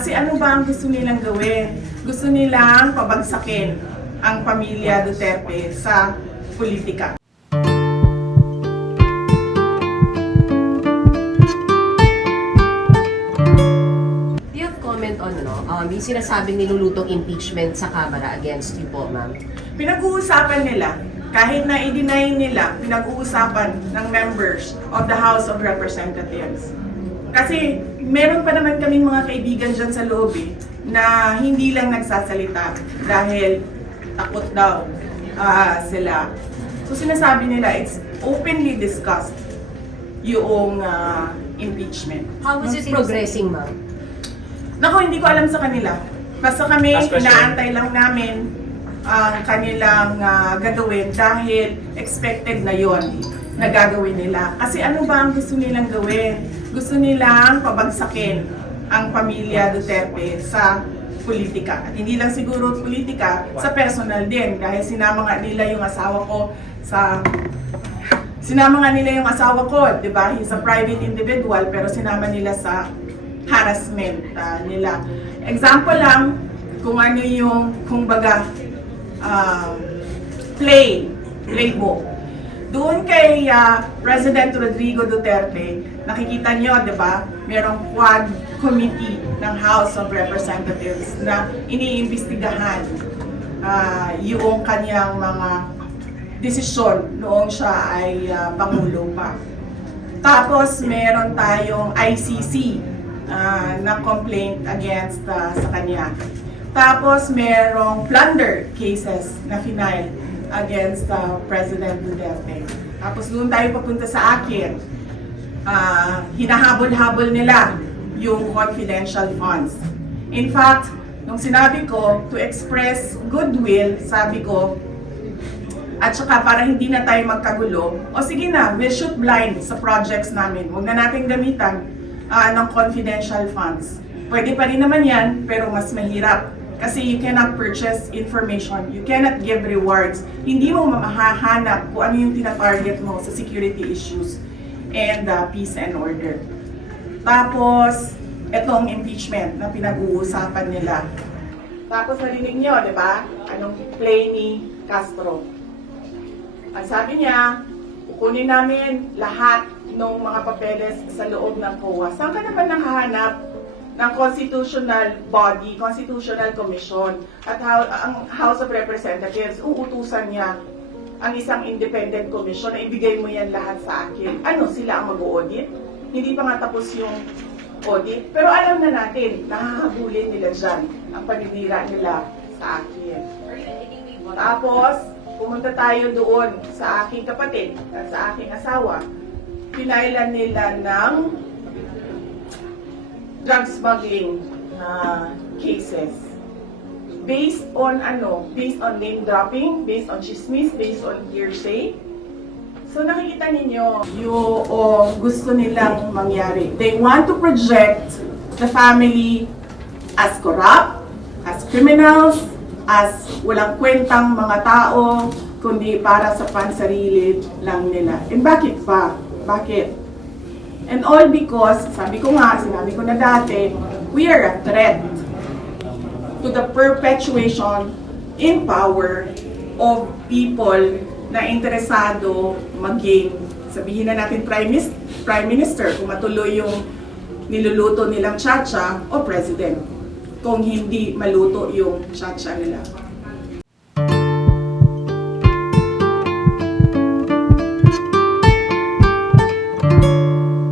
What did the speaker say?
Kasi ano ba ang gusto nilang gawin? Gusto nilang pabagsakin ang pamilya Duterte sa politika. Do you have comment on yung sinasabing nilulutong impeachment sa Kamara against you po, ma'am? Pinag-uusapan nila, kahit na i-deny nila, pinag-uusapan ng members of the House of Representatives. Kasi meron pa naman kaming mga kaibigan dyan sa loob na hindi lang nagsasalita dahil takot daw sila. So sinasabi nila, it's openly discussed yung impeachment. How is it progressing, ma'am? Naku, hindi ko alam sa kanila. Basta kami, inaantay lang namin ang kanilang gagawin dahil expected na yon na gagawin nila. Kasi ano ba ang gusto nilang gawin? Gusto nilang pabagsakin ang pamilya Duterte sa politika. At hindi lang siguro politika, sa personal din. Dahil sinama nga nila yung asawa ko, di ba? He's a private individual, pero sinama nila sa harassment nila. Example lang, kung ano yung, playbook. Doon kay President Rodrigo Duterte, nakikita nyo, di ba, merong quad committee ng House of Representatives na iniimbestigahan yung kanyang mga desisyon noong siya ay Pangulo pa. Tapos meron tayong ICC na complaint against sa kanya. Tapos merong plunder cases na final against President Duterte. Tapos doon tayo papunta sa akin. Hinahabol-habol nila yung confidential funds. In fact, nung sinabi ko to express goodwill, sabi ko, at saka para hindi na tayo magkagulo, o sige na, we'll shoot blind sa projects namin. Huwag na natin gamitan ng confidential funds. Pwede pa rin naman yan, pero mas mahirap. Kasi you cannot purchase information, you cannot give rewards. Hindi mo mahahanap kung ano yung tina-target mo sa security issues and peace and order. Tapos, etong impeachment na pinag-uusapan nila. Tapos narinig nyo, di ba? Anong play ni Castro. Ang sabi niya, kukunin namin lahat ng mga papeles sa loob ng COA. Saan ka naman nakahanap ng constitutional body, constitutional commission, at ang House of Representatives, uutusan niya ang isang independent commission na ibigay mo yan lahat sa akin. Ano, sila ang mag-audit? Hindi pa nga tapos yung audit. Pero alam na natin, nahahabulin nila dyan ang paninira nila sa akin. Tapos, pumunta tayo doon sa aking kapatid at sa aking asawa. Pinailan nila ng drug smuggling cases. Based on based on name dropping, based on chismis, based on hearsay. So nakikita ninyo yung gusto nilang mangyari. They want to project the family as corrupt, as criminals, as walang kwentang mga tao, kundi para sa pansarili lang nila. And bakit pa? Bakit? And all because, sinabi ko na dati, we are a threat to the perpetuation in power of people na interesado maging, sabihin na natin Prime Minister, kung matuloy yung niluluto nilang tsa-tsa, o President, kung hindi maluto yung tsa-tsa nila.